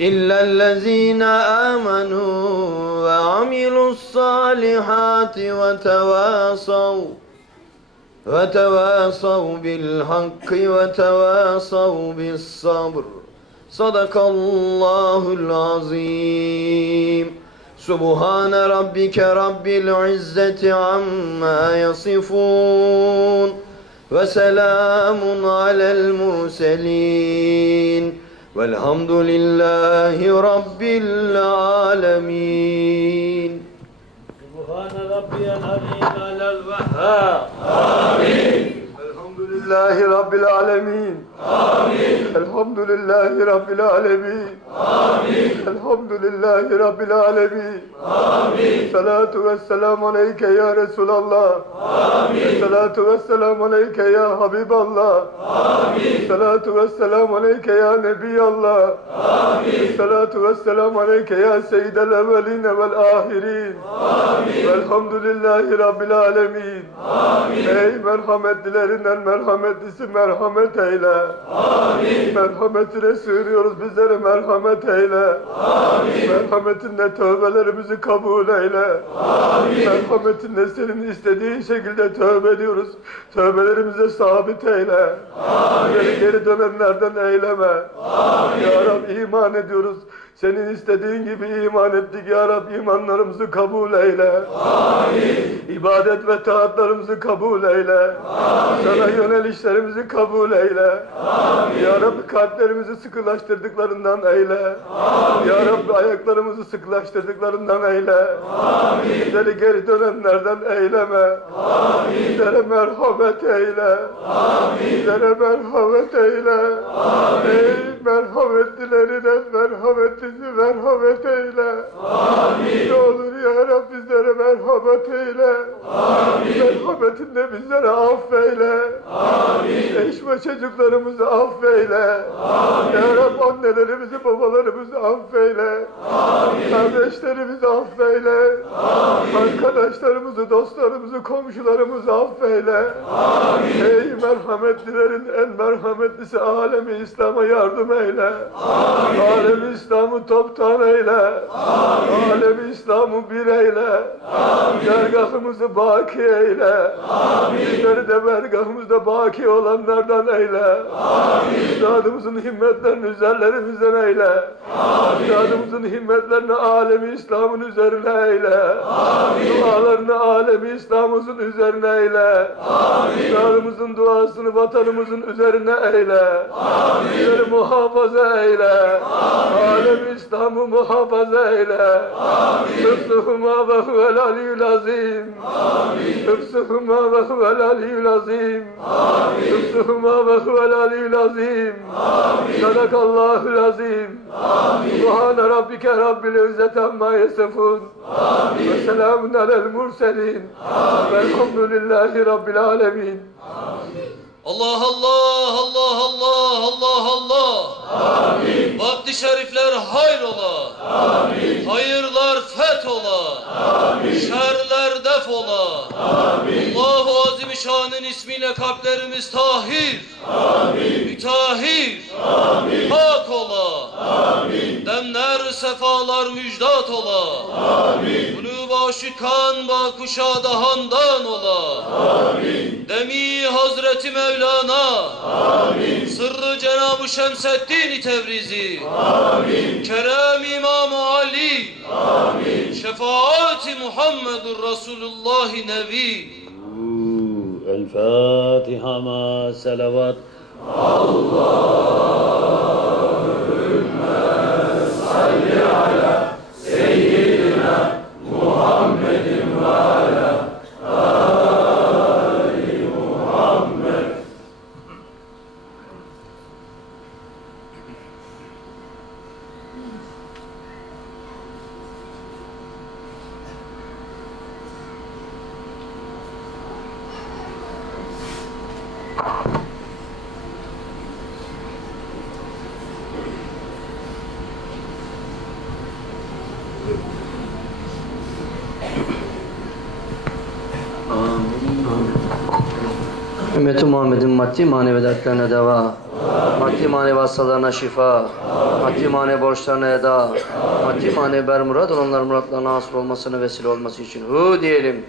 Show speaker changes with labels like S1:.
S1: إلا الذين آمنوا وعملوا الصالحات وتواصوا وتواصوا بالحق وتواصوا بالصبر صدق الله العظيم سبحان ربك رب العزة عما يصفون وسلام على المرسلين Velhamdülillahi Rabbil alemin.
S2: Subhane Rabbiyel Azim alel Vehhab.
S3: Amin. Elhamdülillahi Rabbil alemin. Amin. Elhamdülillahi Rabbil Alemin. Amin. Elhamdülillahi Rabbil Alemin. Amin. Salatu ve selamu aleyke ya Resulallah. Amin. Salatu ve selamu aleyke ya Habiballah. Amin. Salatu ve selamu aleyke ya Nebiyallah. Amin. Salatu ve selamu aleyke ya Seyyidel evveline vel ahirin. Amin. Velhamdülillahi Rabbil Alemin. Amin. Ey merhametlilerinden merhametlisi merhamet eyle. Amin. Merhametine sığınıyoruz bizlere merhamet eyle. Amin. Merhametinle tövbelerimizi kabul eyle. Amin. Merhametinle senin istediğin şekilde tövbe ediyoruz. Tövbelerimize sabit eyle. Amin. Geri, geri dönenlerden eyleme. Amin. Ya Rab iman ediyoruz. Senin istediğin gibi iman ettik ya Rab imanlarımızı kabul eyle. İbadet ve taatlarımızı kabul eyle. Sana yönelişlerimizi kabul eyle. Ya Rabbi kalplerimizi sıkılaştırdıklarından eyle. Ya Rabbi ayaklarımızı sıkılaştırdıklarından eyle. Bizleri geri dönenlerden eyleme. Bizlere merhamet eyle. Bizlere merhamet eyle. Ey merhametlilerine merhametlisi merhamet eyle. Ne olur ya Rabbi bizlere merhamet eyle. Merhametinle bizlere affeyle. Eş ve çocuklarımızı affeyle. Ya Rabbi annelerimizi babalarımızı affeyle. Kardeşlerimizi affeyle. Arkadaşlarımızı, dostlarımızı, komşularımızı affeyle. Ey merhametlilerin en merhametlisi alemi İslam'a yardım eyle. Alemi İslam'ı toptan eyle. Alemi İslam'ı bir eyle. Dergahımızı baki eyle. Bizleri de dergahımızda baki olanlardan eyle. Üstadımızın himmetlerini üzerlerimizden eyle. Üstadımızın himmetlerini alemi İslam'ın üzerine eyle. Dualarını alemi İslam'ımızın üzerine eyle. Üstadımızın duasını vatanımızın üzerine eyle. Bizleri muhafaza eyle. Alem İslam'ı muhafaza eyle. Hıfzıhıma ve huvel aliyyül azim. Hıfzıhıma ve huvel aliyyül azim. Hıfzıhıma ve huvel aliyyül azim. Sadakallahul azim. Subhane rabbike rabbil izzeti amma yasifun. Ve selamun alel murselin. Velhamdülillahi rabbil alemin.
S2: Allah Allah Allah Allah Allah Allah. Amin. Vakti şerifler hayrola. Amin. Hayırlar fethola. Amin. Şerler defola. Amin. Azimüşşan'ın ismiyle kalplerimiz tahir. Amin. Mütahhir. Amin. Hak ola. Amin. Demler sefalar müjdat ola. Amin. Bunu başıkan bakuşa dahandan ola. Demi Hazreti Mevlana Amin Sırrı Cenab-ı Şemseddin Tebrizi Amin Kerem İmam Ali Amin Şefaati Muhammedur Resulullah الفاتحة
S4: مع سلوات اللهم صل على سيدنا محمد وعلى
S5: Ümmeti Muhammed'in maddi manevi dertlerine deva, maddi manevi hastalarına şifa, maddi manevi borçlarına eda, maddi manevi bermurad olanlar muratlarına hasıl olmasını vesile olması için hu diyelim.